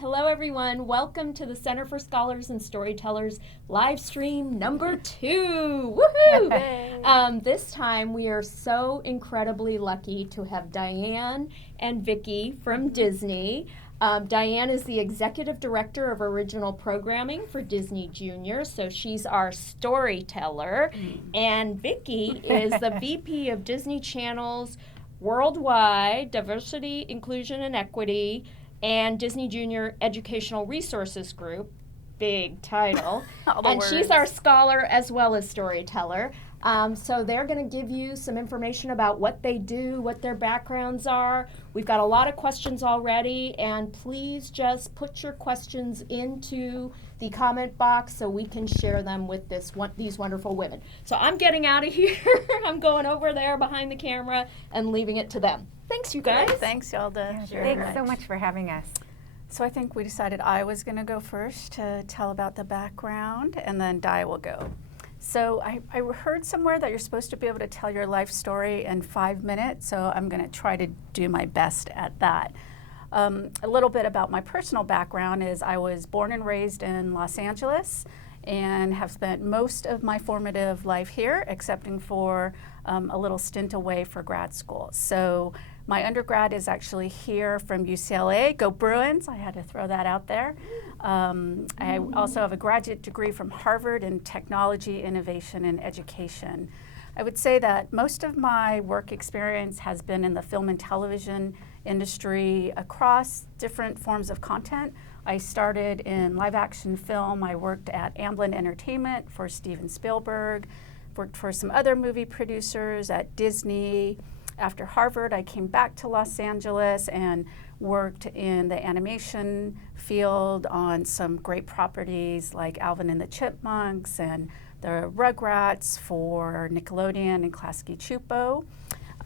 Hello everyone, welcome to the Center for Scholars and Storytellers live stream number 2. Woohoo! This time we are so incredibly lucky to have Diane and Vicky from Disney. Diane is the Executive Director of Original Programming for Disney Junior, so she's our storyteller. And Vicky is the VP of Disney Channel's Worldwide Diversity, Inclusion, and Equity and Disney Junior Educational Resources Group, big title. And she's our scholar as well as storyteller. So they're going to give you some information about what they do, what their backgrounds are. We've got a lot of questions already, and please just put your questions into the comment box so we can share them with these wonderful women. So I'm getting out of here. I'm going over there behind the camera and leaving it to them. Thanks, you guys. Thanks, Yalda. Thanks so much for having us. So I think we decided I was going to go first to tell about the background, and then Di will go. So I heard somewhere that you're supposed to be able to tell your life story in 5 minutes, so I'm going to try to do my best at that. A little bit about my personal background is I was born and raised in Los Angeles and have spent most of my formative life here, excepting for a little stint away for grad school. So my undergrad is actually here from UCLA. Go Bruins, I had to throw that out there. I also have a graduate degree from Harvard in technology, innovation, and education. I would say that most of my work experience has been in the film and television industry across different forms of content. I started in live action film. I worked at Amblin Entertainment for Steven Spielberg, worked for some other movie producers at Disney. After Harvard, I came back to Los Angeles and worked in the animation field on some great properties like Alvin and the Chipmunks and the Rugrats for Nickelodeon and Klasky Csupo.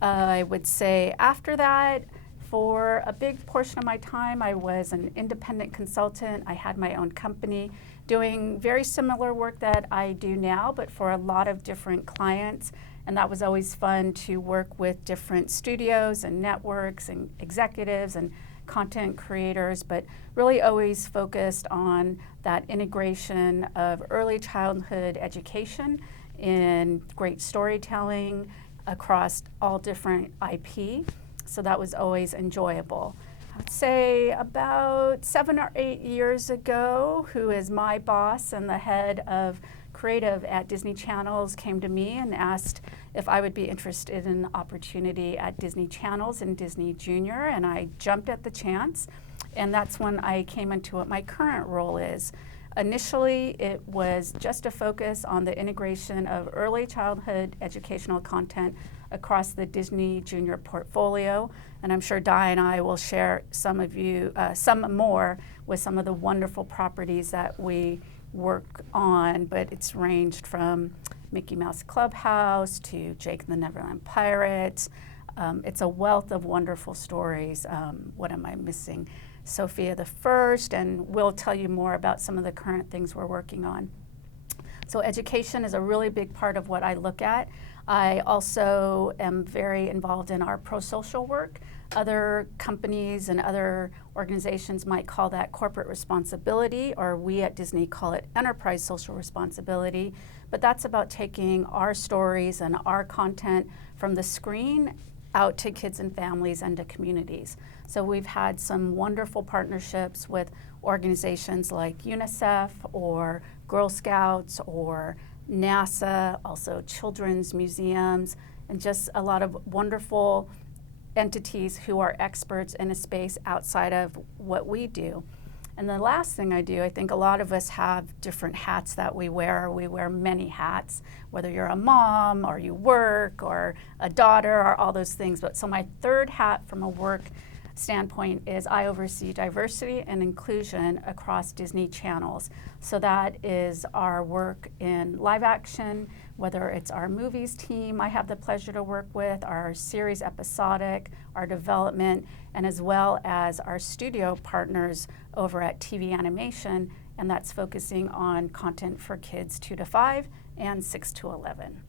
I would say after that, for a big portion of my time, I was an independent consultant. I had my own company doing very similar work that I do now, but for a lot of different clients. And that was always fun to work with different studios and networks and executives and content creators, but really always focused on that integration of early childhood education in great storytelling across all different IP. So that was always enjoyable. I'd say about 7 or 8 years ago, who is my boss and the head of creative at Disney Channels came to me and asked if I would be interested in an opportunity at Disney Channels and Disney Junior, and I jumped at the chance, and that's when I came into what my current role is. Initially, it was just a focus on the integration of early childhood educational content across the Disney Junior portfolio, and I'm sure Di and I will share some more with some of the wonderful properties that we work on, but it's ranged from Mickey Mouse Clubhouse to Jake and the Neverland Pirates. It's a wealth of wonderful stories. What am I missing? Sophia the First, and we'll tell you more about some of the current things we're working on. So education is a really big part of what I look at. I also am very involved in our pro-social work. Other companies and other organizations might call that corporate responsibility, or we at Disney call it enterprise social responsibility. But that's about taking our stories and our content from the screen out to kids and families and to communities. So we've had some wonderful partnerships with organizations like UNICEF or Girl Scouts or NASA, also children's museums, and just a lot of wonderful entities who are experts in a space outside of what we do. And the last thing I do, I think a lot of us have different hats that we wear. We wear many hats, whether you're a mom or you work or a daughter or all those things. But so my third hat from a work standpoint is I oversee diversity and inclusion across Disney Channels. So that is our work in live action, whether it's our movies team I have the pleasure to work with, our series episodic, our development, and as well as our studio partners over at TV Animation, and that's focusing on content for kids 2 to 5 and 6 to 11.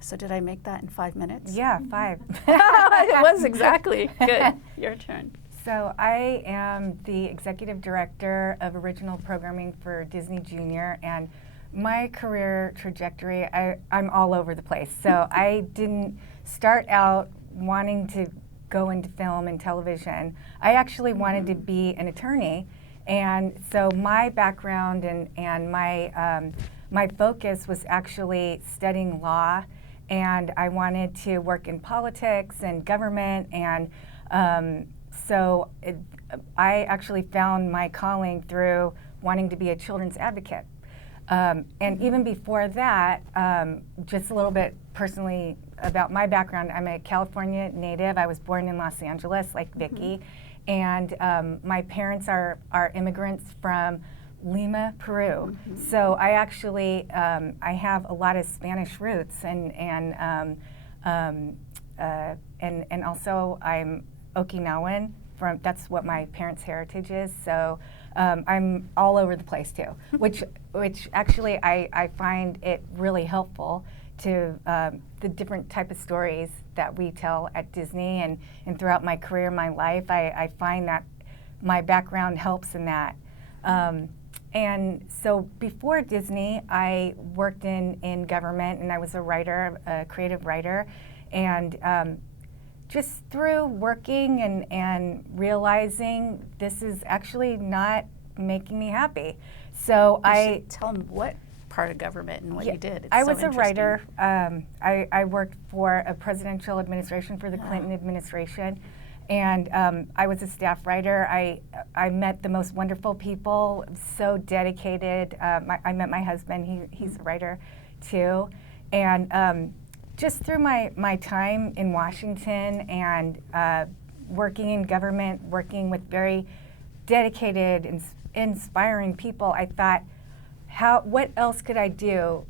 So did I make that in 5 minutes? Yeah, 5. It was exactly. Good. Your turn. So I am the executive director of original programming for Disney Junior, and my career trajectory, I'm all over the place. So I didn't start out wanting to go into film and television. I actually wanted to be an attorney, and so my background and my focus was actually studying law, and I wanted to work in politics and government, and I actually found my calling through wanting to be a children's advocate. And even before that, just a little bit personally about my background, I'm a California native. I was born in Los Angeles, like Vicky, and my parents are immigrants from Lima, Peru. So I actually I have a lot of Spanish roots, and also I'm Okinawan. That's what my parents' heritage is. So I'm all over the place too, which actually I find it really helpful to the different type of stories that we tell at Disney, and throughout my career, my life, I find that my background helps in that. And so before Disney, I worked in government, and I was a writer, a creative writer, and just through working and realizing this is actually not making me happy. So I tell them what part of government and what you did. It's I so was a interesting. writer. I worked for a presidential administration for the Clinton administration, and I was a staff writer. I met the most wonderful people, so dedicated. I met my husband, he's a writer too. And just through my time in Washington and working in government, working with very dedicated and inspiring people, I thought, what else could I do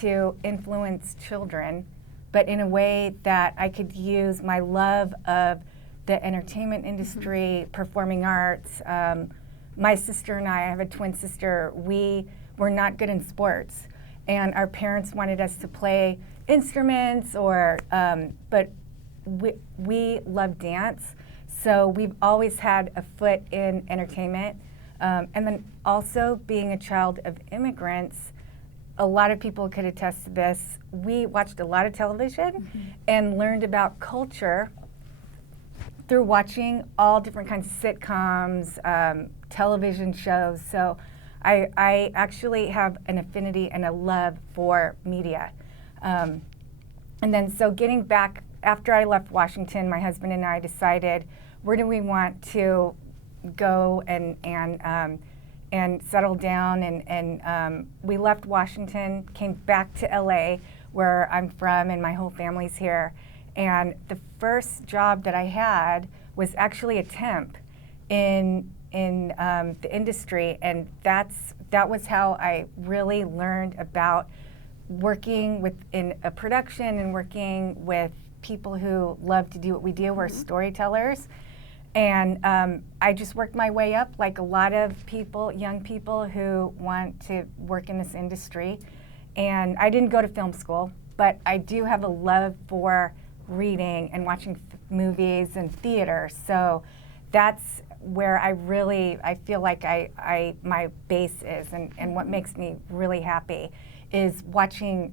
to influence children, but in a way that I could use my love of the entertainment industry, performing arts. My sister and I have a twin sister, we were not good in sports, and our parents wanted us to play instruments, but we love dance, so we've always had a foot in entertainment. And then also being a child of immigrants, a lot of people could attest to this. We watched a lot of television and learned about culture through watching all different kinds of sitcoms, television shows. So I actually have an affinity and a love for media. And then so getting back, after I left Washington, my husband and I decided, where do we want to go and settle down, and we left Washington, came back to LA, where I'm from and my whole family's here. And the first job that I had was actually a temp in the industry, and that was how I really learned about working in a production and working with people who love to do what we do. We're storytellers. And I just worked my way up, like a lot of people, young people who want to work in this industry. And I didn't go to film school, but I do have a love for reading and watching movies and theater. So that's where I feel like my base is, and what makes me really happy is watching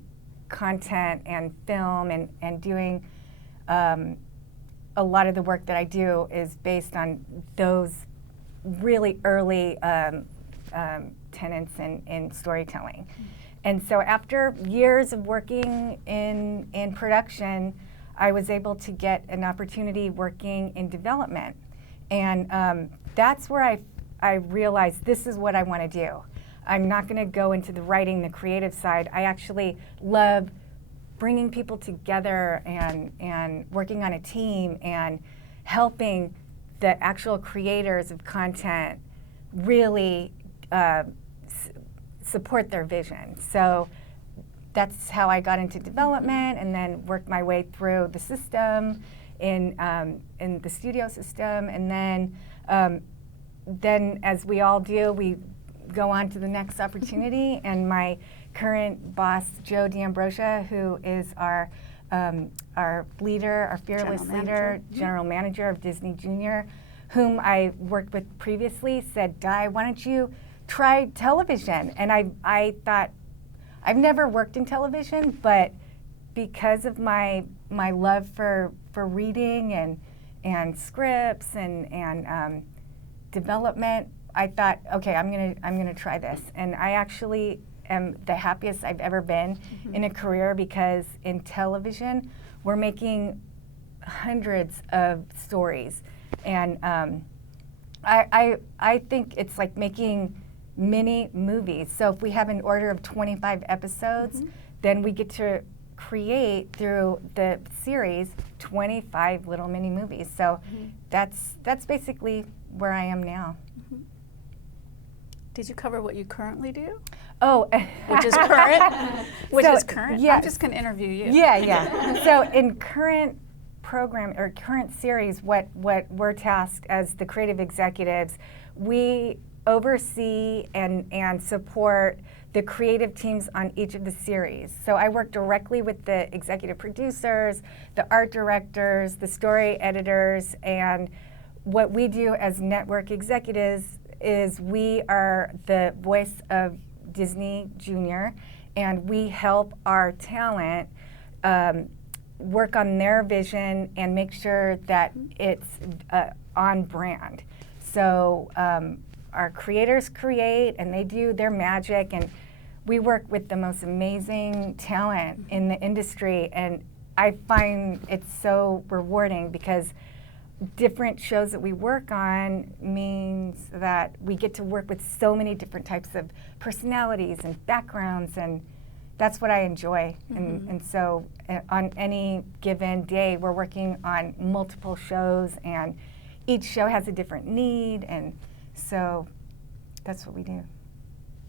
content and film and doing a lot of the work that I do is based on those really early tenets in storytelling. And so after years of working in production, I was able to get an opportunity working in development. And that's where I realized this is what I want to do. I'm not going to go into the writing, the creative side. I actually love bringing people together and working on a team and helping the actual creators of content really support their vision. So that's how I got into development, and then worked my way through the system in the studio system, and then as we all do, we go on to the next opportunity. And my current boss, Joe D'Ambrosia, who is our leader, our fearless leader, general manager of Disney Junior, whom I worked with previously said, Di, why don't you try television? And I thought, I've never worked in television, but because of my love for reading and scripts and development, I thought, okay, I'm gonna try this. And I actually am the happiest I've ever been in a career, because in television, we're making hundreds of stories. And I think it's like making mini movies. So if we have an order of 25 episodes, then we get to create through the series 25 little mini movies. So that's basically where I am now. Did you cover what you currently do? Oh, which is current? Which So, is current? yes. I'm just going to interview you. Yeah. So in current program or current series, what we're tasked as the creative executives, we oversee and support the creative teams on each of the series. So I work directly with the executive producers, the art directors, the story editors, and what we do as network executives is we are the voice of Disney Junior, and we help our talent work on their vision and make sure that it's on brand. So our creators create and they do their magic, and we work with the most amazing talent in the industry, and I find it's so rewarding because different shows that we work on means that we get to work with so many different types of personalities and backgrounds, and that's what I enjoy. And so on any given day, we're working on multiple shows, and each show has a different need, and so that's what we do.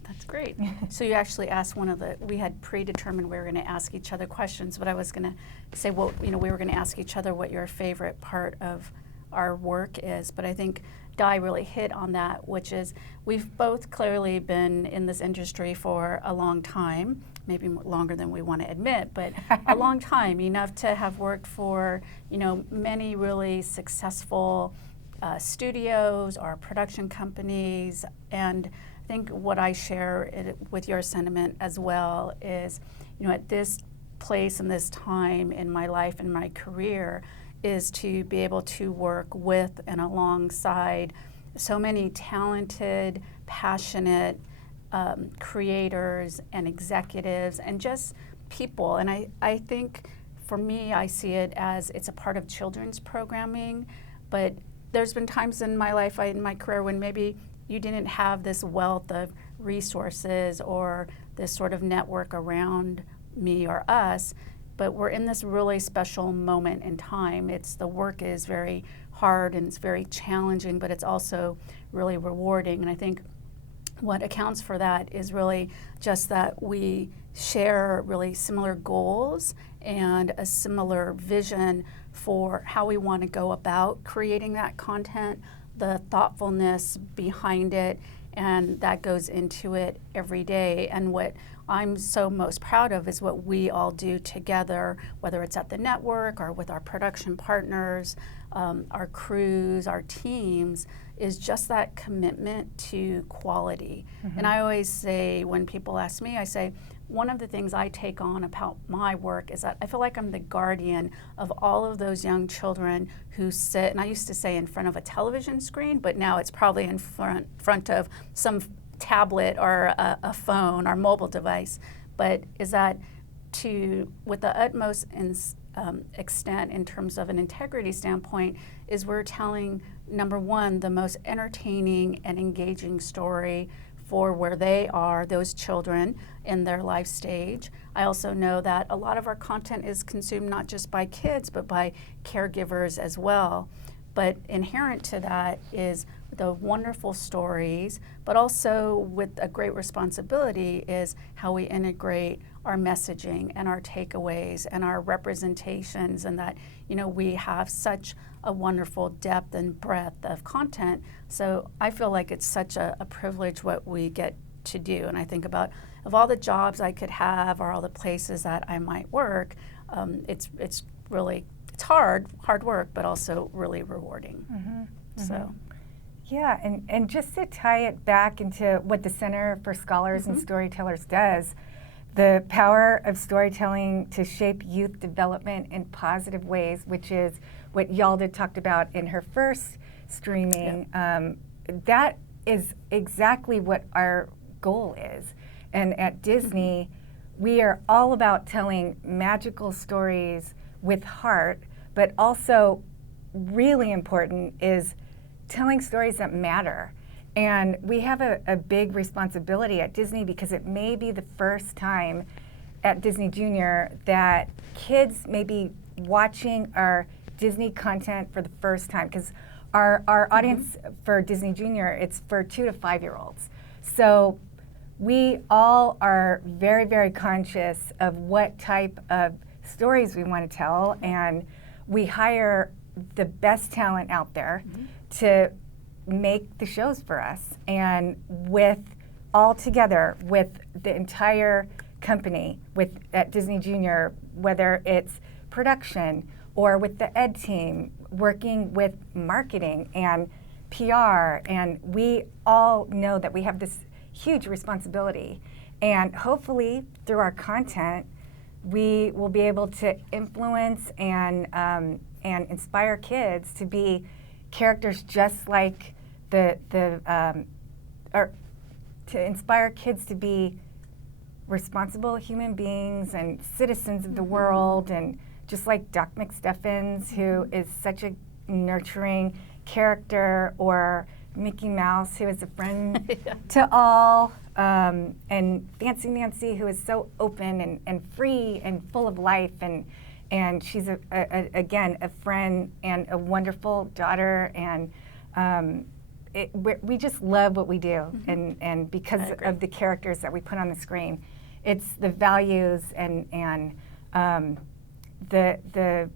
That's great. So you actually asked we had predetermined we were going to ask each other questions, but I was going to say, well, we were going to ask each other what your favorite part of our work is, but I think Di really hit on that, which is we've both clearly been in this industry for a long time, maybe longer than we want to admit, but a long time, enough to have worked for, many really successful studios or production companies. And I think what I share with your sentiment as well is, at this place and this time in my life and my career is to be able to work with and alongside so many talented, passionate creators and executives and just people. And I think for me, I see it as it's a part of children's programming, but there's been times in my life, in my career, when maybe you didn't have this wealth of resources or this sort of network around me or us, but we're in this really special moment in time. The work is very hard and it's very challenging, but it's also really rewarding. And I think what accounts for that is really just that we share really similar goals and a similar vision for how we want to go about creating that content, the thoughtfulness behind it, and that goes into it every day. And what I'm so most proud of is what we all do together, whether it's at the network or with our production partners, our crews, our teams, is just that commitment to quality. And I always say, when people ask me, I say, one of the things I take on about my work is that I feel like I'm the guardian of all of those young children who sit, and I used to say in front of a television screen, but now it's probably in front of some tablet or a phone or mobile device, but is that with the utmost extent in terms of an integrity standpoint, is we're telling, number one, the most entertaining and engaging story for where they are, those children in their life stage. I also know that a lot of our content is consumed not just by kids, but by caregivers as well. But inherent to that is the wonderful stories, but also with a great responsibility is how we integrate our messaging and our takeaways and our representations, and that we have such a wonderful depth and breadth of content. So I feel like it's such a privilege what we get to do. And I think about, of all the jobs I could have or all the places that I might work, it's hard work, but also really rewarding. So. Yeah, and just to tie it back into what the Center for Scholars and Storytellers does, the power of storytelling to shape youth development in positive ways, which is what Yalda talked about in her first streaming, that is exactly what our goal is. And at Disney, we are all about telling magical stories with heart, but also really important is telling stories that matter. And we have a big responsibility at Disney because it may be the first time at Disney Junior that kids may be watching our Disney content for the first time, because our audience for Disney Junior, it's for 2 to 5 year olds. So we all are very, very conscious of what type of stories we want to tell, and we hire the best talent out there to make the shows for us. And with all together with the entire company at Disney Junior, whether it's production or with the ed team, working with marketing and PR, and we all know that we have this huge responsibility. And hopefully through our content, we will be able to influence and inspire kids to be characters just like or to inspire kids to be responsible human beings and citizens of the world, and just like Doc McStuffins, who is such a nurturing character, or Mickey Mouse, who is a friend to all, and Fancy Nancy, who is so open and free and full of life, and she's again a friend and a wonderful daughter, and we just love what we do, and because of the characters that we put on the screen, it's the values and the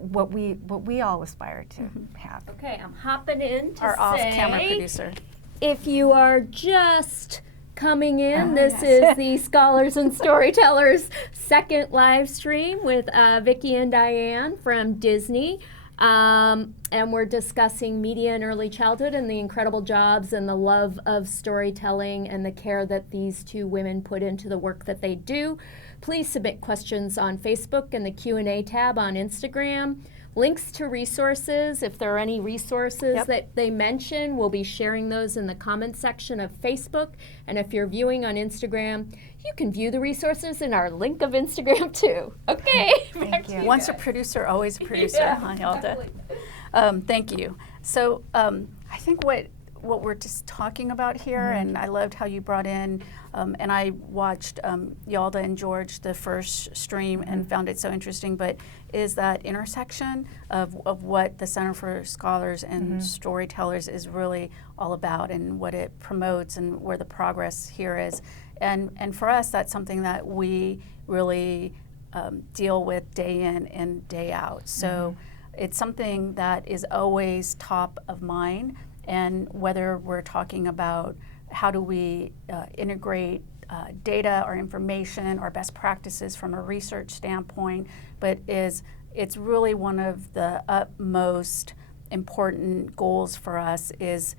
what we all aspire to have. Okay, I'm hopping in to Our off-camera producer. If you are just coming in, this is the Scholars and Storytellers second live stream with Vicky and Diane from Disney. And we're discussing media and early childhood and the incredible jobs and the love of storytelling and the care that these two women put into the work that they do. Please submit questions on Facebook and the Q&A tab on Instagram. Links to resources, if there are any resources that they mention, we'll be sharing those in the comments section of Facebook. And if you're viewing on Instagram, you can view the resources in our link of Instagram too. Okay. Thank you. Once a producer, always a producer, huh, Yalda? Thank you. So I think what we're just talking about here, and I loved how you brought in, and I watched Yalda and George the first stream and found it so interesting, but is that intersection of what the Center for Scholars and Storytellers is really all about, and what it promotes, and where the progress here is. And for us, that's something that we really deal with day in and day out. So it's something that is always top of mind. And whether we're talking about how do we integrate data or information or best practices from a research standpoint, but it's really one of the utmost important goals for us is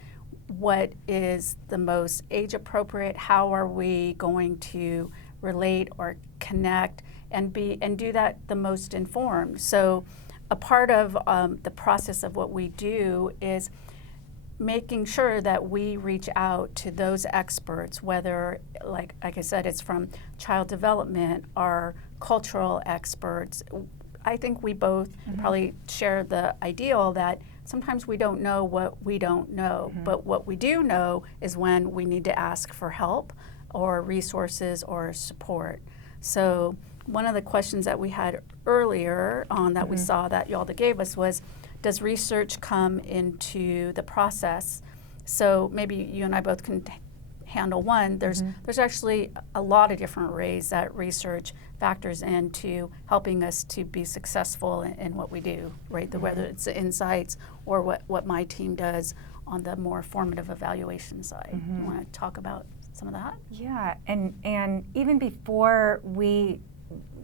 what is the most age appropriate, how are we going to relate or connect and do that the most informed. So a part of the process of what we do is making sure that we reach out to those experts, whether, like I said, it's from child development or cultural experts. I think we both probably share the ideal that sometimes we don't know what we don't know, but what we do know is when we need to ask for help or resources or support. So one of the questions that we had earlier on that we saw that Yalda gave us was, does research come into the process? So maybe you and I both can handle one. There's actually a lot of different ways that research factors into helping us to be successful in what we do, right? Whether it's the insights or what my team does on the more formative evaluation side. You want to talk about some of that? Yeah, and even before we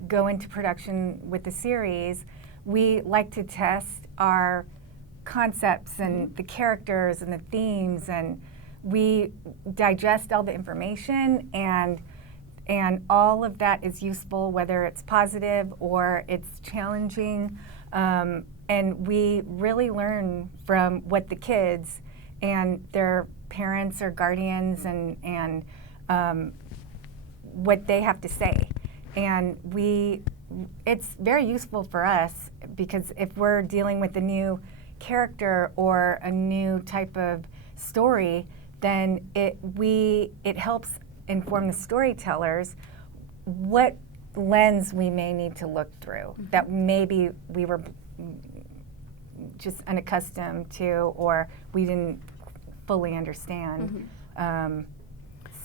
go into production with the series, we like to test our concepts and the characters and the themes, and we digest all the information, and all of that is useful, whether it's positive or it's challenging. And we really learn from what the kids and their parents or guardians and what they have to say. And it's very useful for us, because if we're dealing with a new character or a new type of story, then it helps inform the storytellers what lens we may need to look through that maybe we were just unaccustomed to, or we didn't fully understand.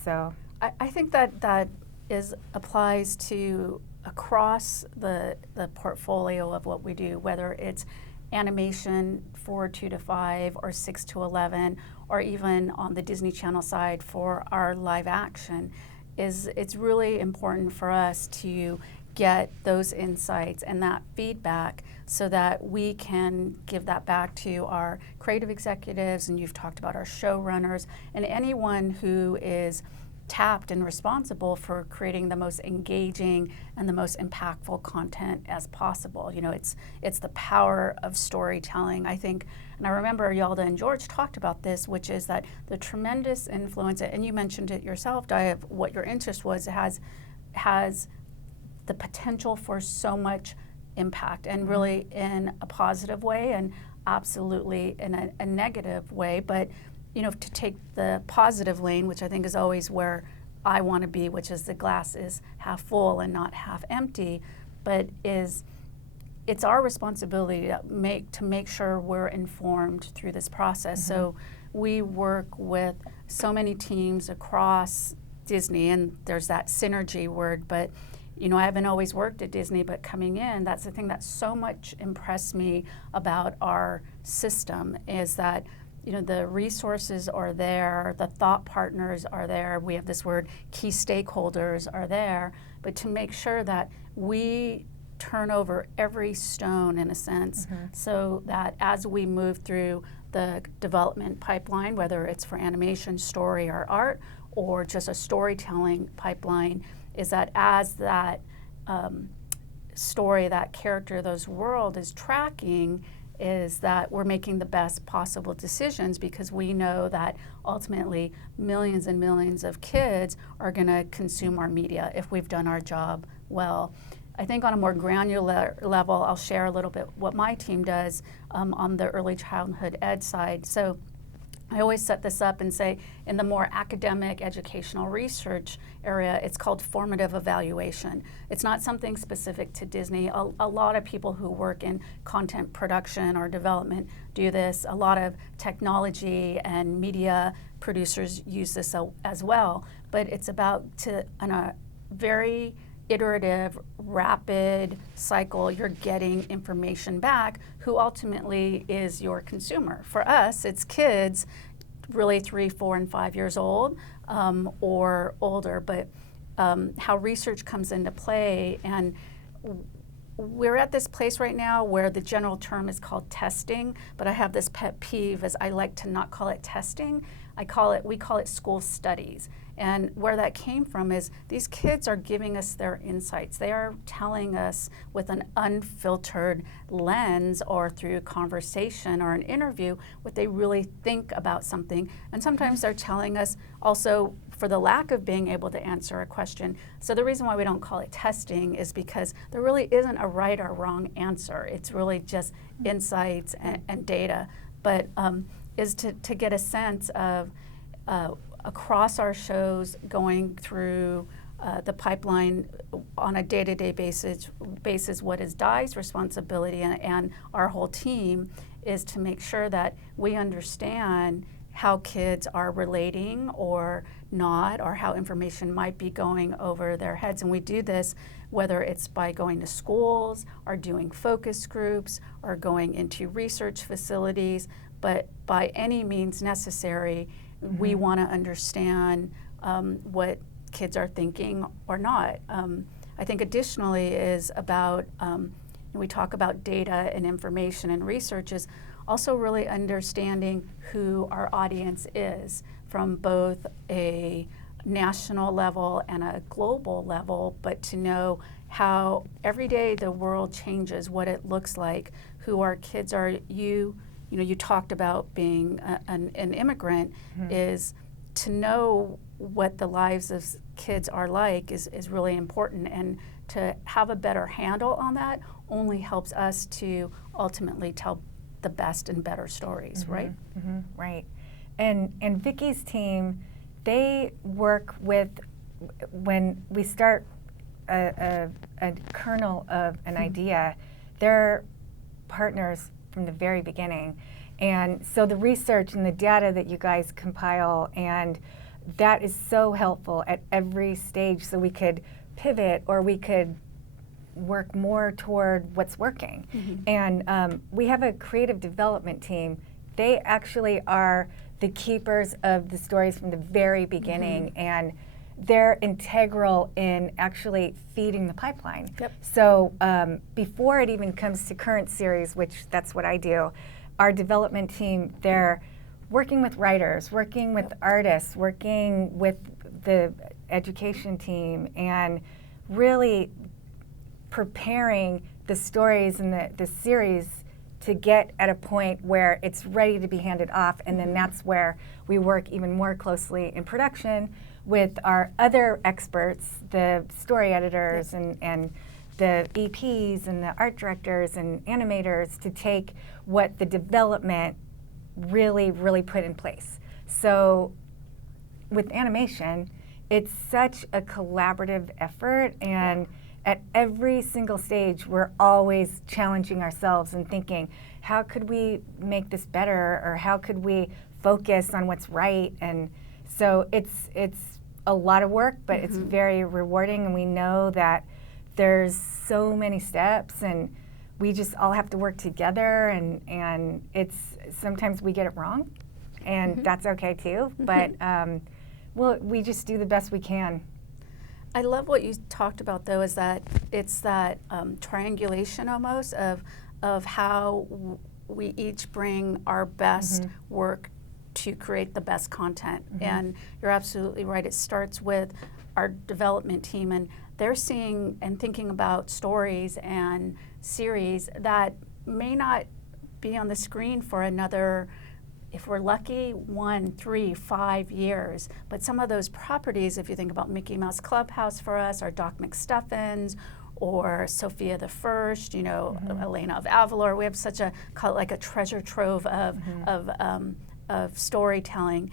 So I think that applies to across the portfolio of what we do, whether it's animation for 2 to 5 or 6 to 11, or even on the Disney Channel side for our live action. It's really important for us to get those insights and that feedback so that we can give that back to our creative executives, and you've talked about our showrunners, and anyone who is tapped and responsible for creating the most engaging and the most impactful content as possible. You know, it's the power of storytelling, I think. And I remember Yalda and George talked about this, which is that the tremendous influence, and you mentioned it yourself, Diane, of what your interest was, has the potential for so much impact, and really in a positive way and absolutely in a negative way. But you know, to take the positive lane, which I think is always where I want to be, which is the glass is half full and not half empty, but it's our responsibility to make sure we're informed through this process. So we work with so many teams across Disney, and there's that synergy word, but you know, I haven't always worked at Disney, but coming in, that's the thing that so much impressed me about our system, is that you know, the resources are there, the thought partners are there, we have this word, key stakeholders are there, but to make sure that we turn over every stone, in a sense, so that as we move through the development pipeline, whether it's for animation, story, or art, or just a storytelling pipeline, is that as that story, that character, those world is tracking, is that we're making the best possible decisions, because we know that ultimately millions and millions of kids are going to consume our media if we've done our job well. I think on a more granular level, I'll share a little bit what my team does on the early childhood ed side. So I always set this up and say, in the more academic educational research area, it's called formative evaluation. It's not something specific to Disney. A lot of people who work in content production or development do this. A lot of technology and media producers use this as well. But it's about, on a very iterative, rapid cycle, you're getting information back, who ultimately is your consumer. For us, it's kids, really 3, 4, and 5 years old, or older, but how research comes into play. And we're at this place right now where the general term is called testing, but I have this pet peeve, as I like to not call it testing. We call it school studies. And where that came from is these kids are giving us their insights. They are telling us with an unfiltered lens, or through conversation or an interview, what they really think about something. And sometimes they're telling us also for the lack of being able to answer a question. So the reason why we don't call it testing is because there really isn't a right or wrong answer. It's really just insights and data. But is to get a sense of across our shows, going through the pipeline on a day-to-day basis, what is Di's responsibility and our whole team is to make sure that we understand how kids are relating or not, or how information might be going over their heads. And we do this whether it's by going to schools, or doing focus groups, or going into research facilities, but by any means necessary, we want to understand what kids are thinking or not. I think additionally is about, we talk about data and information and research, is also really understanding who our audience is from both a national level and a global level, but to know how every day the world changes, what it looks like, who our kids are. You know, you talked about being an immigrant, is to know what the lives of kids are like is really important, and to have a better handle on that only helps us to ultimately tell the best and better stories, right? Right. And Vicky's team, they work with, when we start a kernel of an idea, they're partners from the very beginning. And so the research and the data that you guys compile, and that is so helpful at every stage, so we could pivot or we could work more toward what's working. And we have a creative development team. They actually are the keepers of the stories from the very beginning, and they're integral in actually feeding the pipeline. So before it even comes to current series, which that's what I do, our development team, they're working with writers, working with artists, working with the education team, and really preparing the stories and the series to get at a point where it's ready to be handed off. And then that's where we work even more closely in production with our other experts, the story editors and the EPs and the art directors and animators, to take what the development really put in place. So with animation, it's such a collaborative effort, and at every single stage, we're always challenging ourselves and thinking, how could we make this better, or how could we focus on what's right? And so it's a lot of work, but it's very rewarding, and we know that there's so many steps, and we just all have to work together, and it's sometimes we get it wrong, and that's okay too, but we just do the best we can. I love what you talked about, though, is that it's that triangulation almost of how we each bring our best work to create the best content. And you're absolutely right. It starts with our development team, and they're seeing and thinking about stories and series that may not be on the screen for another, if we're lucky, 1, 3, 5 years. But some of those properties, if you think about Mickey Mouse Clubhouse for us, or Doc McStuffins, or Sophia the First, you know, Elena of Avalor, we have such a treasure trove of storytelling.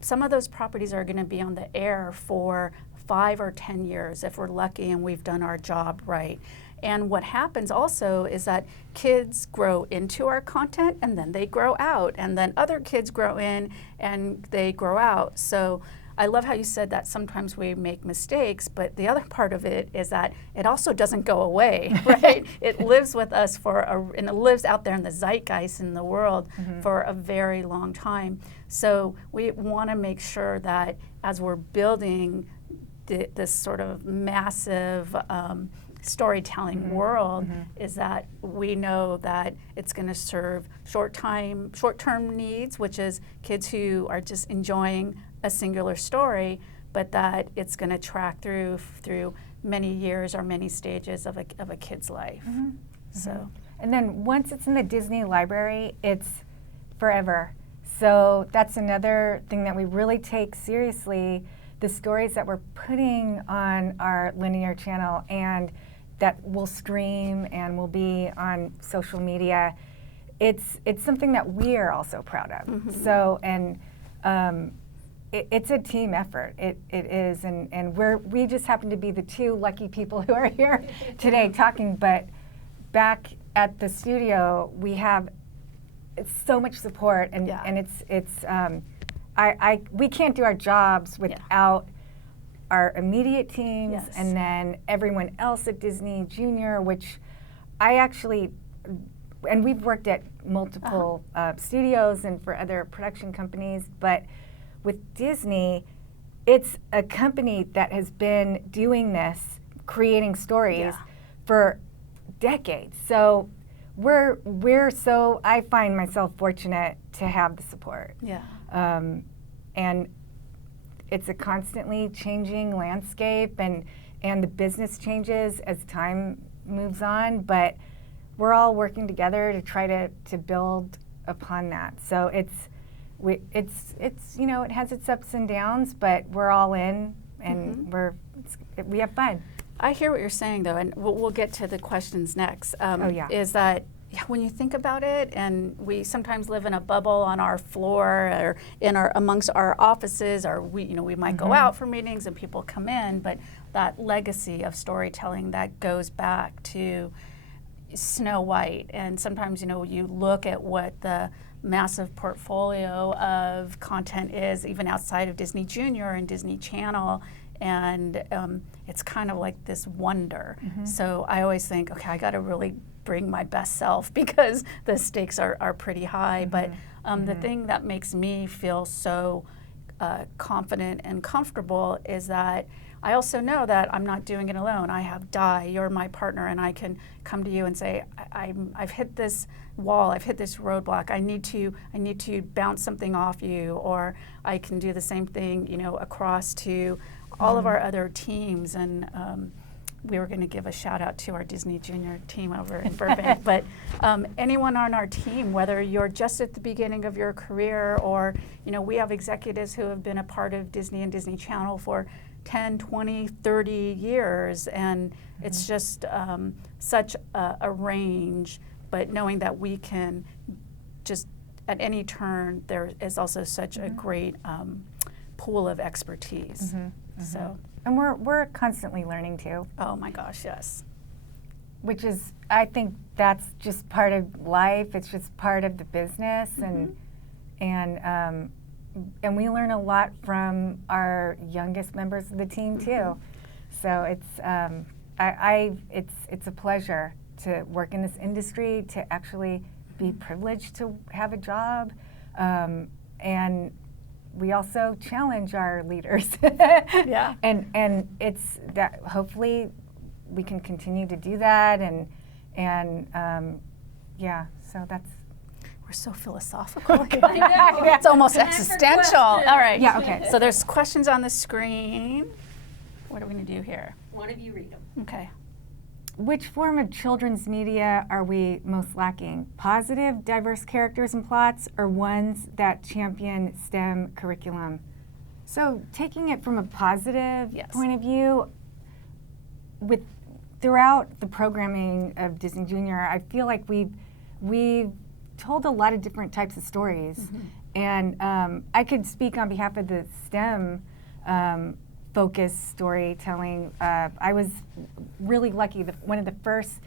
Some of those properties are going to be on the air for 5 or 10 years if we're lucky and we've done our job right. And what happens also is that kids grow into our content, and then they grow out, and then other kids grow in and they grow out. So I love how you said that sometimes we make mistakes, but the other part of it is that it also doesn't go away, right? It lives with us and it lives out there in the zeitgeist in the world for a very long time. So we want to make sure that as we're building this sort of massive storytelling world, is that we know that it's going to serve short-term needs, which is kids who are just enjoying a singular story, but that it's going to track through many years or many stages of a kid's life. So, and then once it's in the Disney library, it's forever. So that's another thing that we really take seriously, the stories that we're putting on our linear channel and that will stream and will be on social media. It's something that we are also proud of. So, and it's a team effort. It is, and we just happen to be the 2 lucky people who are here today talking. But back at the studio, we have so much support, and we can't do our jobs without our immediate teams, and then everyone else at Disney Junior, which I actually, and we've worked at multiple studios and for other production companies, but with Disney, it's a company that has been doing this, creating stories for decades. So I find myself fortunate to have the support. Yeah. And it's a constantly changing landscape, and the business changes as time moves on, but we're all working together to try to build upon that. So it's it has its ups and downs, but we're all in, and we have fun. I hear what you're saying, though, and we'll get to the questions next. Is that when you think about it, and we sometimes live in a bubble on our floor or amongst our offices, or we might go out for meetings and people come in, but that legacy of storytelling that goes back to Snow White, and sometimes you look at what the massive portfolio of content is, even outside of Disney Junior and Disney Channel. And it's kind of like this wonder. So I always think, okay, I got to really bring my best self because the stakes are pretty high. But the thing that makes me feel so confident and comfortable is that I also know that I'm not doing it alone. I have Di, you're my partner, and I can come to you and say, I've hit this wall, I've hit this roadblock. I need to bounce something off you, or I can do the same thing, across to all of our other teams. And we were going to give a shout out to our Disney Junior team over in Burbank, but anyone on our team, whether you're just at the beginning of your career, or we have executives who have been a part of Disney and Disney Channel for 10, 20, 30 years, and it's just such a range, but knowing that we can just at any turn, there is also such a great pool of expertise. So, and we're constantly learning too. Oh my gosh, yes. Which is, I think that's just part of life. It's just part of the business, and we learn a lot from our youngest members of the team too. So it's it's a pleasure to work in this industry, to actually be privileged to have a job, and we also challenge our leaders. And it's that hopefully we can continue to do that, and so that's. We're so philosophical. I know. It's almost existential. All right. Yeah, okay. So there's questions on the screen. What are we going to do here? One of you read them. Okay. Which form of children's media are we most lacking? Positive, diverse characters and plots, or ones that champion STEM curriculum? So taking it from a positive point of view, throughout the programming of Disney Junior, I feel like we've told a lot of different types of stories. And I could speak on behalf of the STEM focused storytelling. I was really lucky. One of the first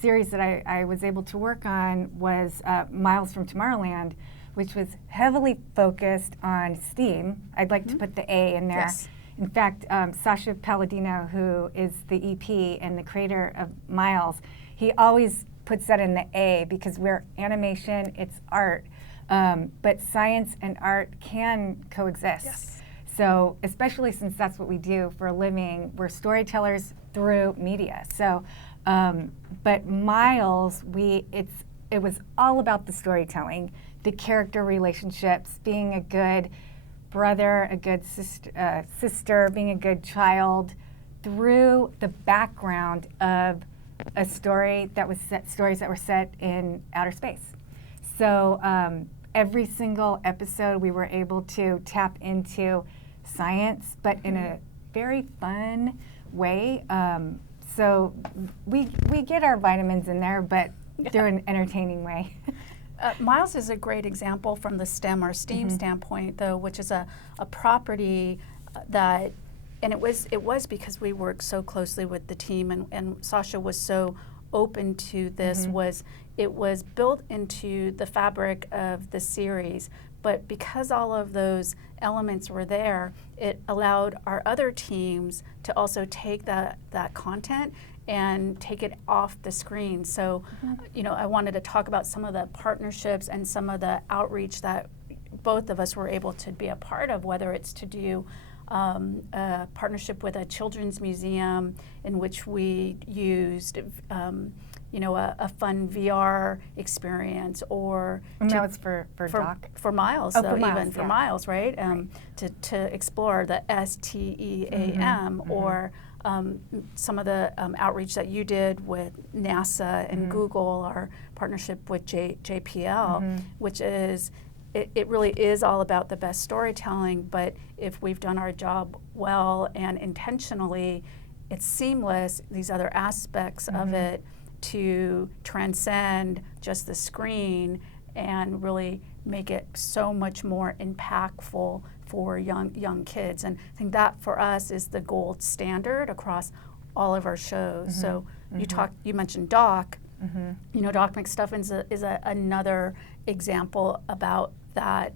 series that I was able to work on was Miles from Tomorrowland, which was heavily focused on STEAM. I'd like to put the A in there. Yes. In fact, Sasha Palladino, who is the EP and the creator of Miles, he always puts that in the A because we're animation, it's art. But science and art can coexist. Yes. So, especially since that's what we do for a living, we're storytellers through media. So, but Miles, it was all about the storytelling, the character relationships, being a good brother, a good sister, being a good child, through the background of a story that was stories that were set in outer space. So every single episode, we were able to tap into science, but in a very fun way. So we get our vitamins in there, but through an entertaining way. Miles is a great example from the STEM or STEAM standpoint, though, which is a property that, and it was because we worked so closely with the team, and Sasha was so open to this. It was built into the fabric of the series, but because all of those elements were there, it allowed our other teams to also take that content and take it off the screen. So, I wanted to talk about some of the partnerships and some of the outreach that both of us were able to be a part of, whether it's to do a partnership with a children's museum in which we used a fun VR experience, or And that was for Doc? For Miles, Oh, though, for Miles, even for yeah. Miles, right? To explore the STEAM, or some of the outreach that you did with NASA and Google, our partnership with JPL, which is, it really is all about the best storytelling, but if we've done our job well and intentionally, it's seamless, these other aspects of it, to transcend just the screen and really make it so much more impactful for young kids. And I think that for us is the gold standard across all of our shows. So you mentioned Doc. Doc McStuffins is another example about that,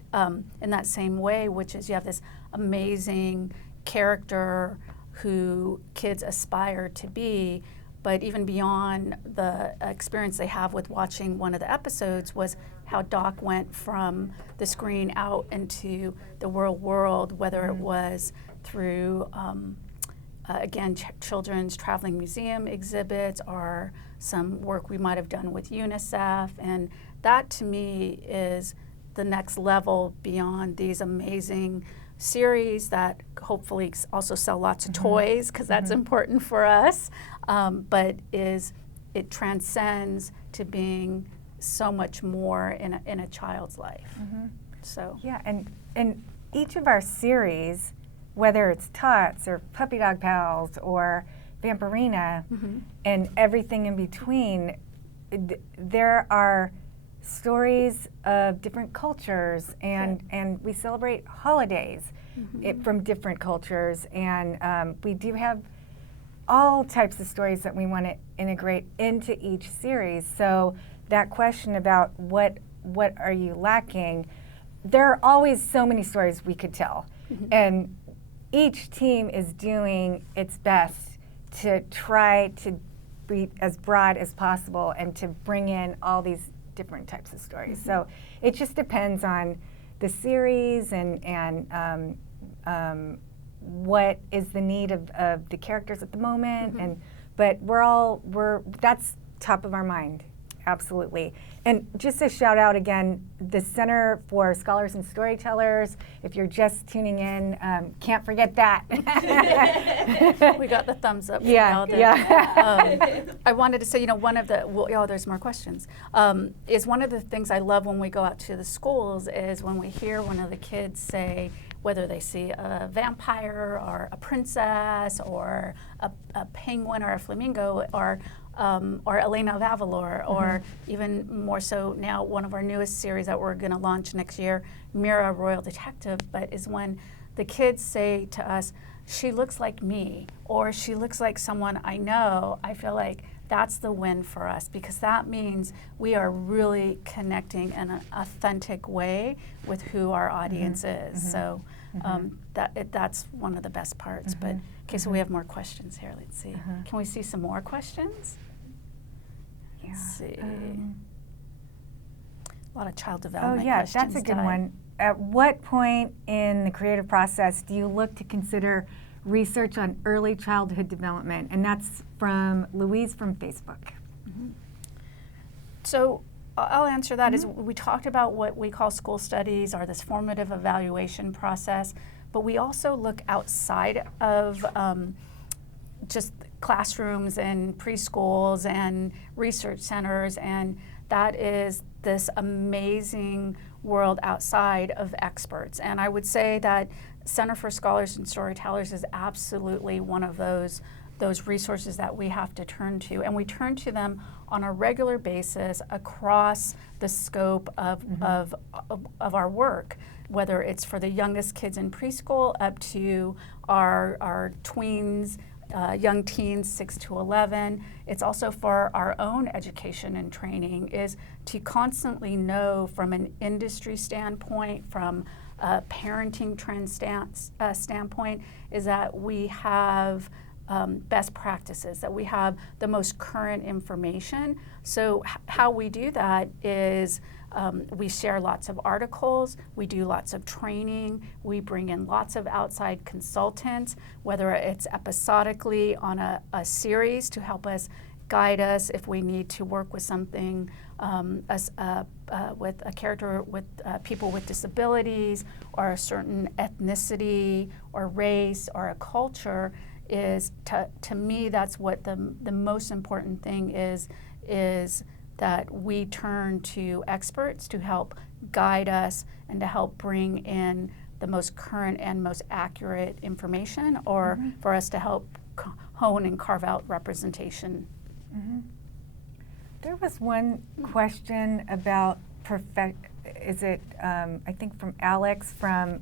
in that same way, which is you have this amazing character who kids aspire to be, but even beyond the experience they have with watching one of the episodes was how Doc went from the screen out into the real world, whether it was through, again, children's traveling museum exhibits, or some work we might have done with UNICEF. And that, to me, is the next level beyond these amazing series that hopefully also sell lots of toys, because that's important for us, but it transcends to being so much more in a child's life. So yeah, and each of our series, whether it's Tots or Puppy Dog Pals or Vampirina and everything in between, there are stories of different cultures, and we celebrate holidays from different cultures, and we do have all types of stories that we want to integrate into each series. So that question about what are you lacking, there are always so many stories we could tell, and each team is doing its best to try to be as broad as possible and to bring in all these different types of stories. So it just depends on the series and what is the need of the characters at the moment. But that's top of our mind, absolutely. And just a shout out again, the Center for Scholars and Storytellers, if you're just tuning in, can't forget that. We got the thumbs up. I wanted to say, one of the, there's more questions, is one of the things I love when we go out to the schools is when we hear one of the kids say, whether they see a vampire or a princess or a penguin or a flamingo or Elena of Avalor, or even more so now, one of our newest series that we're going to launch next year, Mira, Royal Detective, but is when the kids say to us, she looks like me, or she looks like someone I know. I feel like that's the win for us, because that means we are really connecting in an authentic way with who our audience is. So that's one of the best parts. But okay, so we have more questions here. Let's see. Can we see some more questions? Let's see. A lot of child development questions. That's a good one. At what point in the creative process do you look to consider research on early childhood development? And that's from Louise from Facebook. So I'll answer that. Is we talked about what we call school studies, or this formative evaluation process, but we also look outside of just classrooms and preschools and research centers, and that is this amazing world outside of experts. And I would say that Center for Scholars and Storytellers is absolutely one of those resources that we have to turn to, and we turn to them on a regular basis across the scope of our work, whether it's for the youngest kids in preschool up to our tweens, young teens 6 to 11. It's also for our own education and training, is to constantly know from an industry standpoint, from a parenting trend standpoint, is that we have best practices, that we have the most current information. So how we do that is we share lots of articles, we do lots of training, we bring in lots of outside consultants, whether it's episodically on a series to help us guide us if we need to work with something with a character with people with disabilities or a certain ethnicity or race or a culture. Is to me, that's what the most important thing is that we turn to experts to help guide us and to help bring in the most current and most accurate information, or for us to help hone and carve out representation. There was one question about is it, I think from Alex from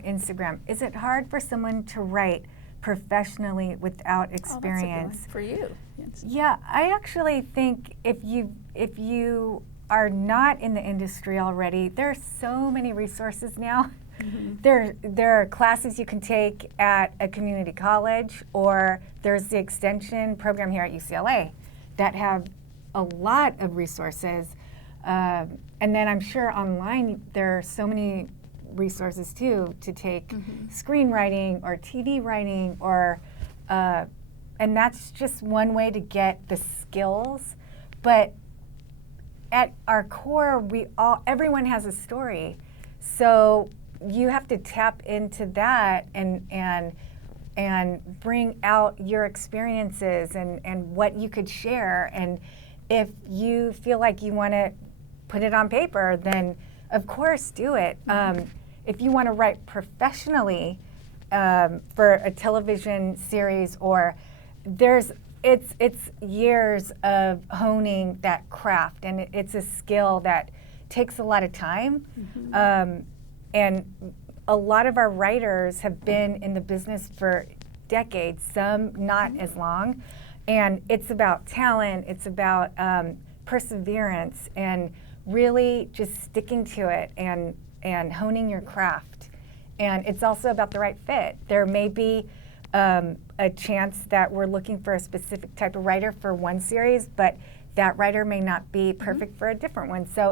Instagram. Is it hard for someone to write professionally without experience? That's a good one for you. Yes. Yeah, I actually think if you are not in the industry already, there are so many resources now. There are classes you can take at a community college, or there's the extension program here at UCLA that have a lot of resources. And then I'm sure online there are so many resources too to take screenwriting or TV writing, or and that's just one way to get the skills. But at our core, everyone has a story, so you have to tap into that and bring out your experiences and what you could share. And if you feel like you want to put it on paper, then of course do it. If you want to write professionally for a television series, or it's years of honing that craft, and it's a skill that takes a lot of time. And a lot of our writers have been in the business for decades, some not as long. And it's about talent, it's about perseverance, and really just sticking to it and honing your craft. And it's also about the right fit. There may be a chance that we're looking for a specific type of writer for one series, but that writer may not be perfect for a different one. So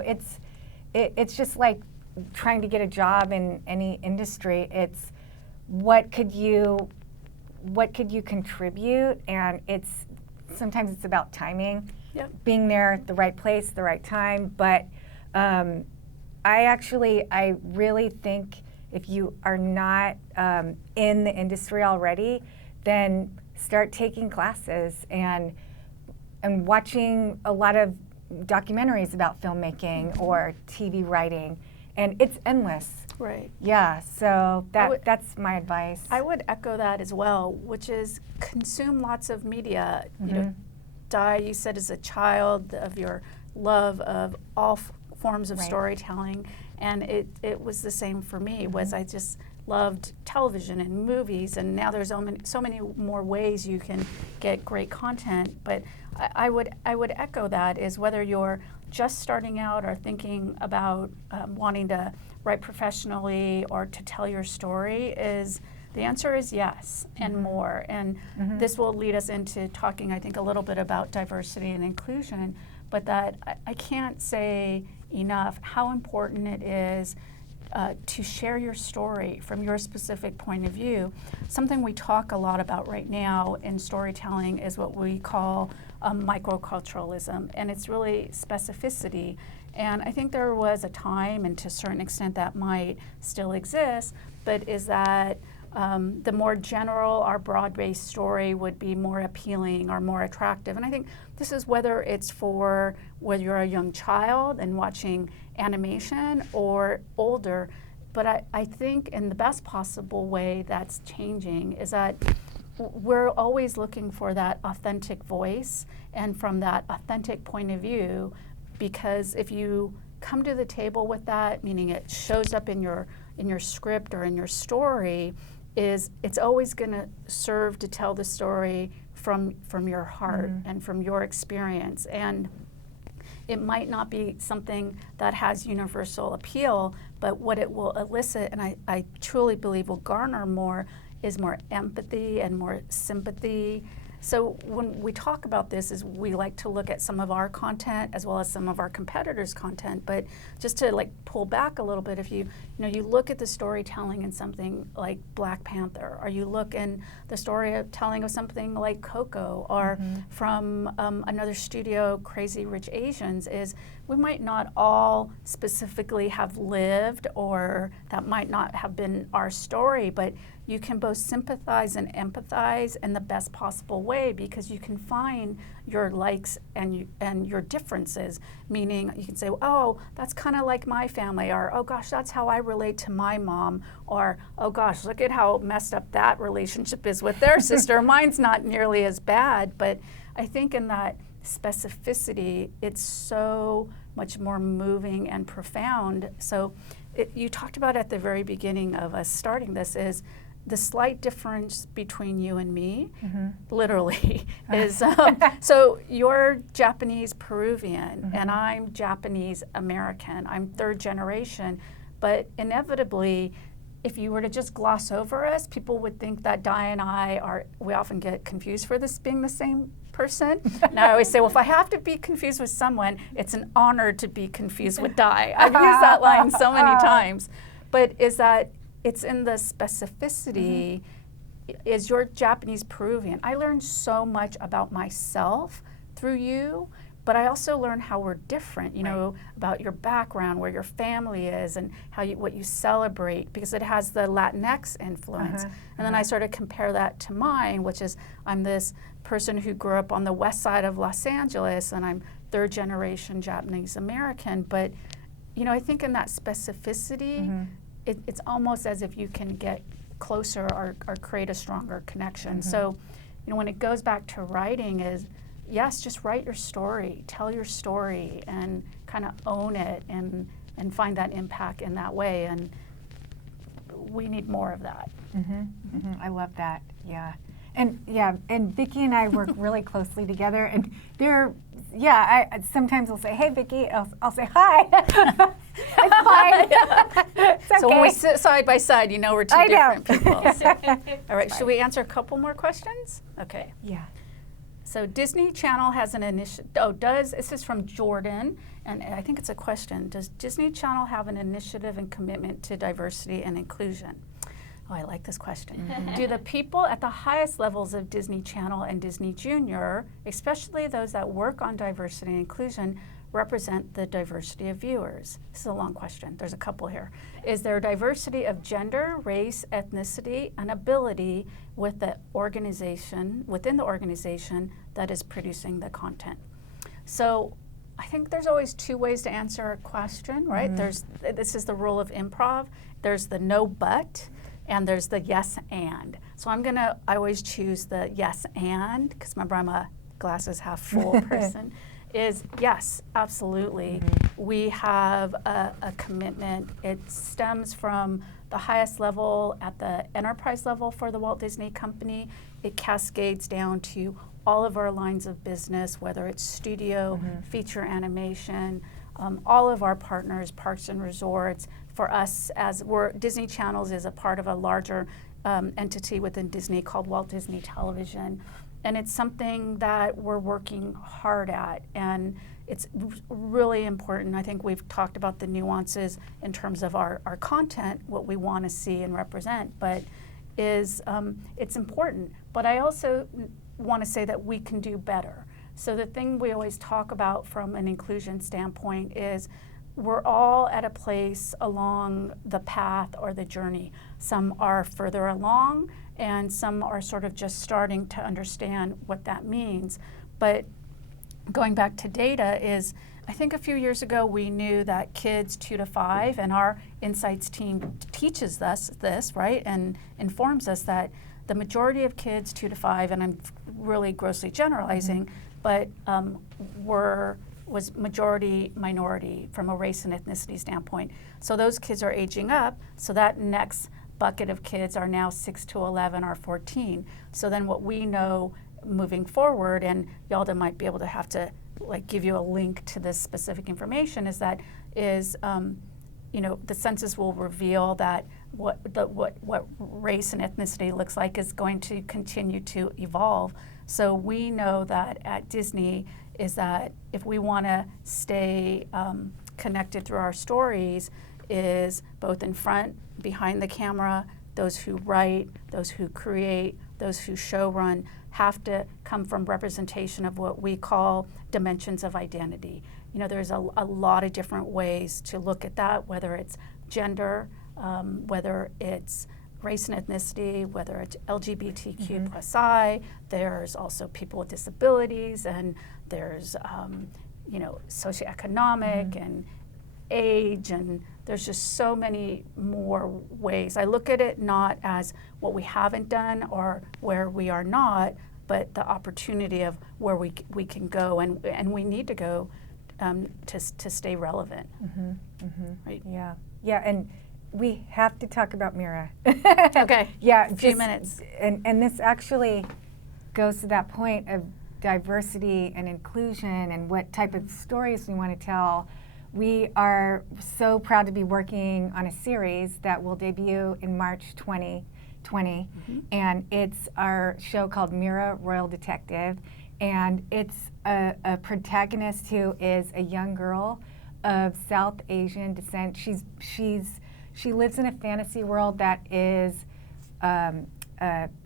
it's just like trying to get a job in any industry. It's what could you contribute, and sometimes it's about timing, being there at the right place, the right time. But I really think if you are not in the industry already, then start taking classes and watching a lot of documentaries about filmmaking or TV writing. And it's endless. Right. Yeah, so that's my advice. I would echo that as well, which is consume lots of media. You know, Di, you said as a child of your love of all forms of storytelling, and it was the same for me. Was I just loved television and movies, and now there's so many more ways you can get great content. But I would echo that, is whether you're just starting out or thinking about wanting to write professionally or to tell your story, the answer is yes, and more. And this will lead us into talking, I think, a little bit about diversity and inclusion, but that I can't say enough how important it is to share your story from your specific point of view. Something we talk a lot about right now in storytelling is what we call microculturalism, and it's really specificity. And I think there was a time, and to a certain extent that might still exist, but is that the more general or broad-based story would be more appealing or more attractive. And I think this is whether you're a young child and watching animation or older. But I think in the best possible way that's changing is that we're always looking for that authentic voice and from that authentic point of view, because if you come to the table with that, meaning it shows up in your script or in your story, it's always going to serve to tell the story from your heart and from your experience. And it might not be something that has universal appeal, but what it will elicit, and I truly believe will garner more, is more empathy and more sympathy So when we talk about this, is we like to look at some of our content as well as some of our competitors' content. But just to like pull back a little bit, if you you look at the storytelling in something like Black Panther, or you look in the storytelling of something like Coco, or from another studio, Crazy Rich Asians, is we might not all specifically have lived, or that might not have been our story, but you can both sympathize and empathize in the best possible way, because you can find your likes and your differences. Meaning, you can say, oh, that's kind of like my family, or oh gosh, that's how I relate to my mom, or oh gosh, look at how messed up that relationship is with their sister. Mine's not nearly as bad. But I think in that specificity, it's so much more moving and profound. So you talked about at the very beginning of us starting this is the slight difference between you and me, literally, is so you're Japanese Peruvian and I'm Japanese American. I'm third generation, but inevitably, if you were to just gloss over us, people would think that Diane and I we often get confused for this being the same person. And I always say, well, if I have to be confused with someone, it's an honor to be confused with Di. I've used that line so many times. But is that it's in the specificity, is you're Japanese Peruvian. I learned so much about myself through you, but I also learned how we're different, you know, about your background, where your family is, and how what you celebrate, because it has the Latinx influence. And then I sort of compare that to mine, which is I'm this person who grew up on the west side of Los Angeles, and I'm third generation Japanese American. But, you know, I think in that specificity, it's almost as if you can get closer or create a stronger connection. So, you know, when it goes back to writing is, yes, just write your story, tell your story, and kind of own it and find that impact in that way. And we need more of that. I love that, yeah. And Vicki and I work really closely together, and I sometimes will say, hey, Vicki, I'll say, hi. It's fine. It's okay. So when we sit side by side, you know we're two different people. All right, should we answer a couple more questions? Okay. Yeah. So Disney Channel has an initiative, this is from Jordan, and I think it's a question. Does Disney Channel have an initiative and commitment to diversity and inclusion? Oh, I like this question. Do the people at the highest levels of Disney Channel and Disney Junior, especially those that work on diversity and inclusion, represent the diversity of viewers? This is a long question. There's a couple here. Is there diversity of gender, race, ethnicity, and ability within the organization that is producing the content? So I think there's always two ways to answer a question, right? This is the rule of improv. There's the no but, and there's the yes and. So I always choose the yes and, because remember I'm a glasses half full person, is yes, absolutely. We have a commitment. It stems from the highest level at the enterprise level for the Walt Disney Company. It cascades down to all of our lines of business, whether it's studio, feature animation, all of our partners, parks and resorts. For us, Disney Channels is a part of a larger entity within Disney called Walt Disney Television. And it's something that we're working hard at, and it's really important. I think we've talked about the nuances in terms of our content, what we want to see and represent, but it's important. But I also want to say that we can do better. So the thing we always talk about from an inclusion standpoint is we're all at a place along the path or the journey. Some are further along, and some are sort of just starting to understand what that means. But going back to data is, I think a few years ago we knew that kids 2 to 5, and our insights team teaches us this, right, and informs us that the majority of kids 2 to 5, and I'm really grossly generalizing, but was majority minority from a race and ethnicity standpoint. So those kids are aging up, so that next bucket of kids are now 6 to 11 or 14. So then what we know moving forward, and Yalda might be able to have to give you a link to this specific information, is the census will reveal that what race and ethnicity looks like is going to continue to evolve. So we know that at Disney is that if we want to stay connected through our stories, is both in front, behind the camera, those who write, those who create, those who show run have to come from representation of what we call dimensions of identity. You know, there's a lot of different ways to look at that, whether it's gender, whether it's race and ethnicity, whether it's LGBTQ plus I, there's also people with disabilities, and there's, you know, socioeconomic and age, and there's just so many more ways. I look at it not as what we haven't done or where we are not, but the opportunity of where we can go, and we need to go to stay relevant. Right? Yeah, yeah, and we have to talk about Mira. Okay. Yeah, a few minutes. And this actually goes to that point of diversity and inclusion and what type of stories we want to tell. We are so proud to be working on a series that will debut in March 2020, and it's our show called Mira Royal Detective, and it's a protagonist who is a young girl of South Asian descent. She lives in a fantasy world that is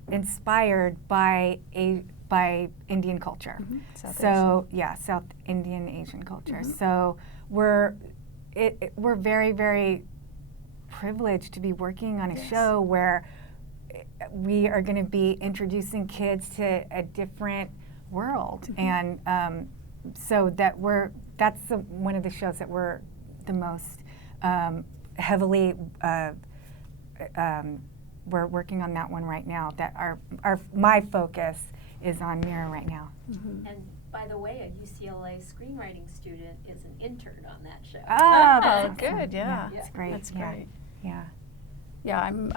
inspired by Indian culture. South Indian Asian culture. So we're very, very privileged to be working on a show where we are going to be introducing kids to a different world, and so that's one of the shows that we're the most heavily we're working on that one right now. That my focus is on Mira right now. And by the way, a UCLA screenwriting student is an intern on that show. Oh, that's good. Yeah, that's great. That's great. Yeah. Yeah, I'm.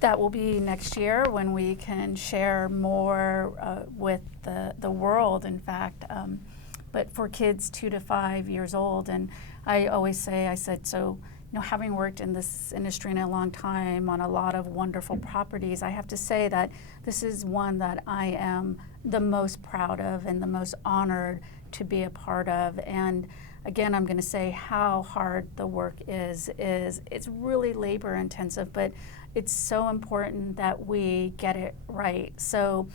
That will be next year when we can share more with the world. In fact, but for kids 2 to 5 years old, and I always say, I said, so, you know, having worked in this industry in a long time on a lot of wonderful properties, I have to say that this is one that I am the most proud of and the most honored to be a part of. And again, I'm going to say how hard the work is it's really labor intensive, but it's so important that we get it right. So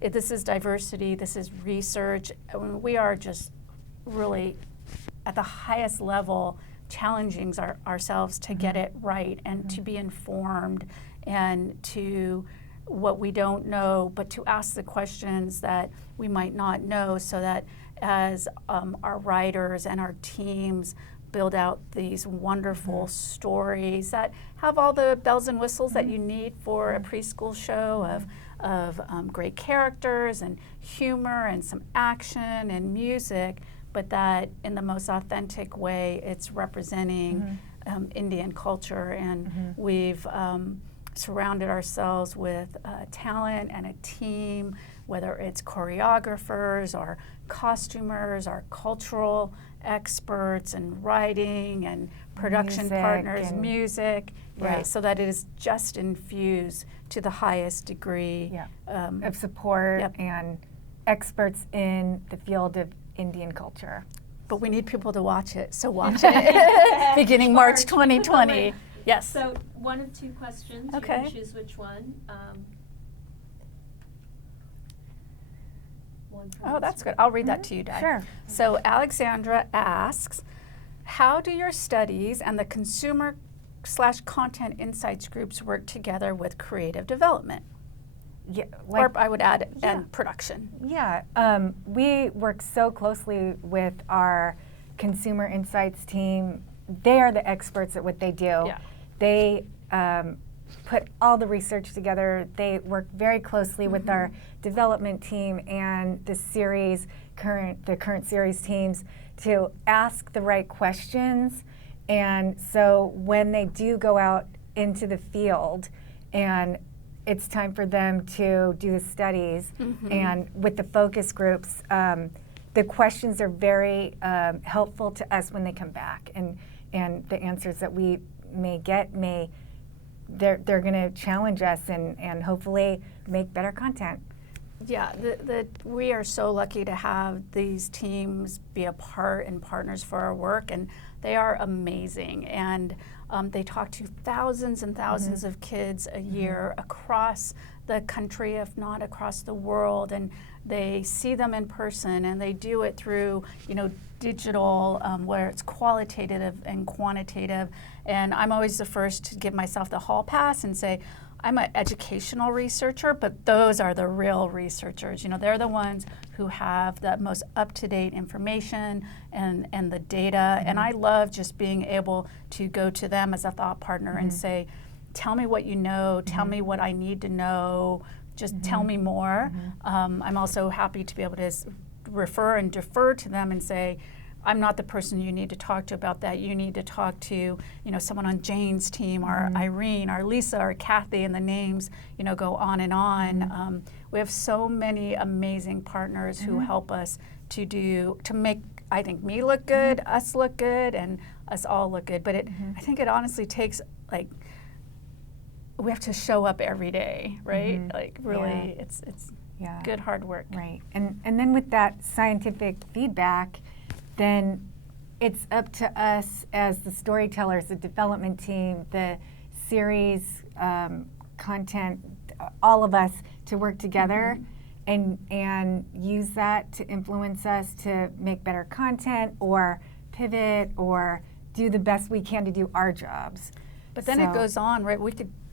this is diversity, this is research. We are just really at the highest level challenging ourselves to get it right and to be informed and to what we don't know, but to ask the questions that we might not know, so that as our writers and our teams build out these wonderful stories that have all the bells and whistles that you need for a preschool show of great characters and humor and some action and music, but that in the most authentic way it's representing Indian culture. And we've surrounded ourselves with talent and a team, whether it's choreographers or costumers or cultural experts and writing and production partners, music, right, so that it is just infused to the highest degree of support and experts in the field of Indian culture. But we need people to watch it, so watch it beginning March 2020. Yes. So one of two questions. Okay. You can choose which one. Oh, that's good. I'll read that to you, Diane. Sure. So Alexandra asks, how do your studies and the consumer/content insights groups work together with creative development? Yeah, Or I would add, and production. Yeah, we work so closely with our consumer insights team. They are the experts at what they do. Yeah. They put all the research together. They work very closely with our development team and the current series teams to ask the right questions. And so when they do go out into the field and it's time for them to do the studies, and with the focus groups, the questions are very helpful to us when they come back, and the answers that we may get may they're going to challenge us and hopefully make better content. Yeah, we are so lucky to have these teams be a part and partners for our work, and they are amazing. And they talk to thousands and thousands of kids a year across the country, if not across the world, and they see them in person, and they do it through, digital, where it's qualitative and quantitative. And I'm always the first to give myself the hall pass and say, I'm an educational researcher, but those are the real researchers. They're the ones who have the most up-to-date information and the data. And I love just being able to go to them as a thought partner and say, tell me what you know, tell me what I need to know, just tell me more. I'm also happy to be able to refer and defer to them and say, I'm not the person you need to talk to about that. You need to talk to, someone on Jane's team, or Irene, or Lisa, or Kathy, and the names, go on and on. We have so many amazing partners who help us to make, I think, me look good, us look good, and us all look good. But I think it honestly takes, we have to show up every day, right? Really, it's good hard work. Right, and then with that scientific feedback, then it's up to us as the storytellers, the development team, the series, content, all of us to work together and use that to influence us to make better content or pivot or do the best we can to do our jobs. But then it goes on, right?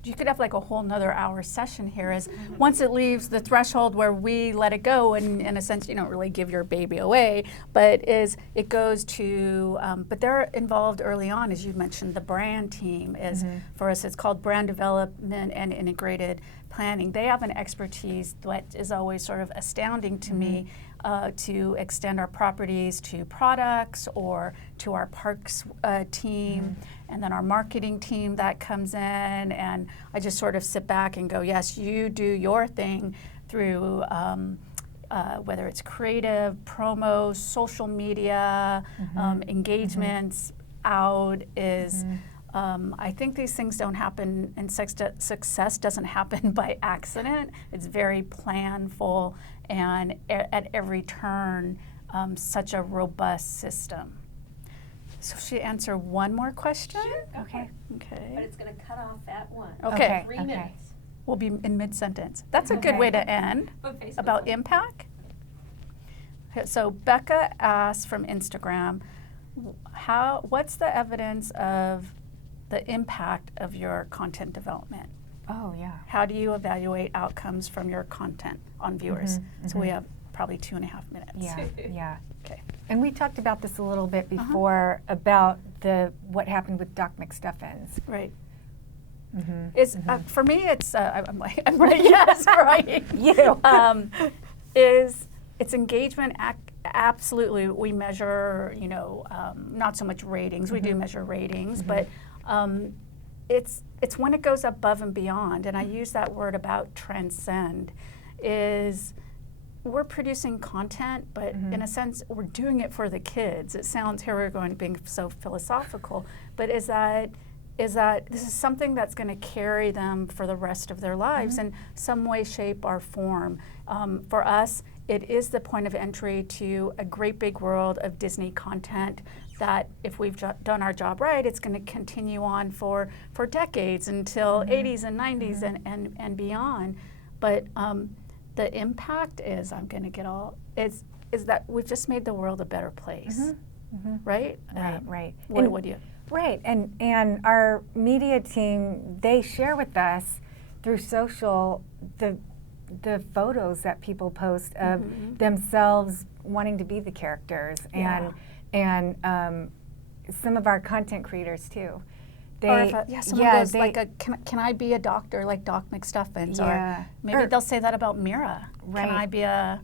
You could have like a whole nother hour session here is once it leaves the threshold where we let it go, and in a sense you don't really give your baby away, but it goes to, but they're involved early on, as you mentioned. The brand team is, for us, it's called brand development and integrated planning. They have an expertise that is always sort of astounding to me, to extend our properties to products or to our parks team, and then our marketing team that comes in, and I just sort of sit back and go, yes, you do your thing through whether it's creative, promo, social media, engagements out is, I think these things don't happen, and success doesn't happen by accident. It's very planful, and at every turn, such a robust system. So should we answer one more question? Sure. Okay. But it's going to cut off at 1. Okay. 3 minutes. We'll be in mid-sentence. That's a good way to end. About impact. Okay, so Becca asked from Instagram, what's the evidence of the impact of your content development? Oh, yeah. How do you evaluate outcomes from your content on viewers? So we have probably 2.5 minutes. Yeah, yeah. Okay. And we talked about this a little bit before about what happened with Doc McStuffins. Right. For me, it's I'm right. Yes, right. You. It's engagement. Absolutely, we measure. Not so much ratings. We do measure ratings, but it's when it goes above and beyond. And I use that word about transcend. We're producing content, but in a sense, we're doing it for the kids. It sounds, here we're going being so philosophical, but is that this is something that's going to carry them for the rest of their lives in some way, shape, or form. For us, it is the point of entry to a great big world of Disney content that if we've done our job right, it's going to continue on for decades until 80s and 90s and beyond. But the impact is, is that we've just made the world a better place, right? Right. What do you? Right, and our media team, they share with us through social the photos that people post of themselves wanting to be the characters, and some of our content creators too. Someone goes can I be a doctor like Doc McStuffins? Yeah. Or maybe they'll say that about Mira. Right. Can I be a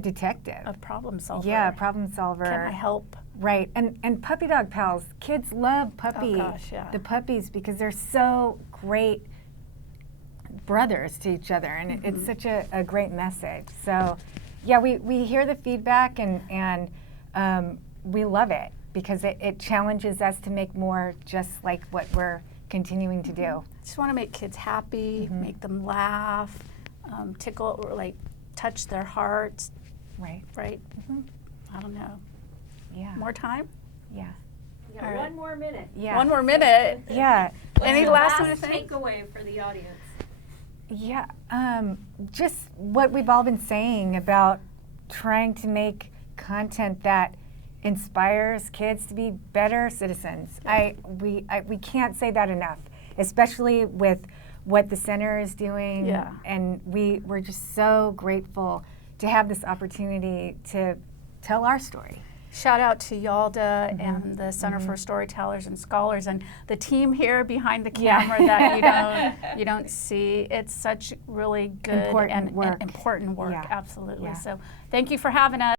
detective? A problem solver. Yeah, problem solver. Can I help? Right, and puppy dog pals. Kids love the puppies because they're so great brothers to each other, and it's such a great message. So, yeah, we hear the feedback and we love it because it challenges us to make more just like what we're continuing to do. Just want to make kids happy, make them laugh, tickle or like touch their hearts, Right. right? I don't know. Yeah. More time? Yeah. You got All right. 1 more minute. Yeah. 1 more minute. Yeah. Any What's last the minute thing? takeaway for the audience? Yeah. Just what we've all been saying about trying to make content that inspires kids to be better citizens. We can't say that enough, especially with what the center is doing. Yeah. And we're just so grateful to have this opportunity to tell our story. Shout out to Yalda and the Center for Storytellers and Scholars and the team here behind the camera that you don't see. It's such really good Important and work. important work, Yeah. absolutely. Yeah. So thank you for having us.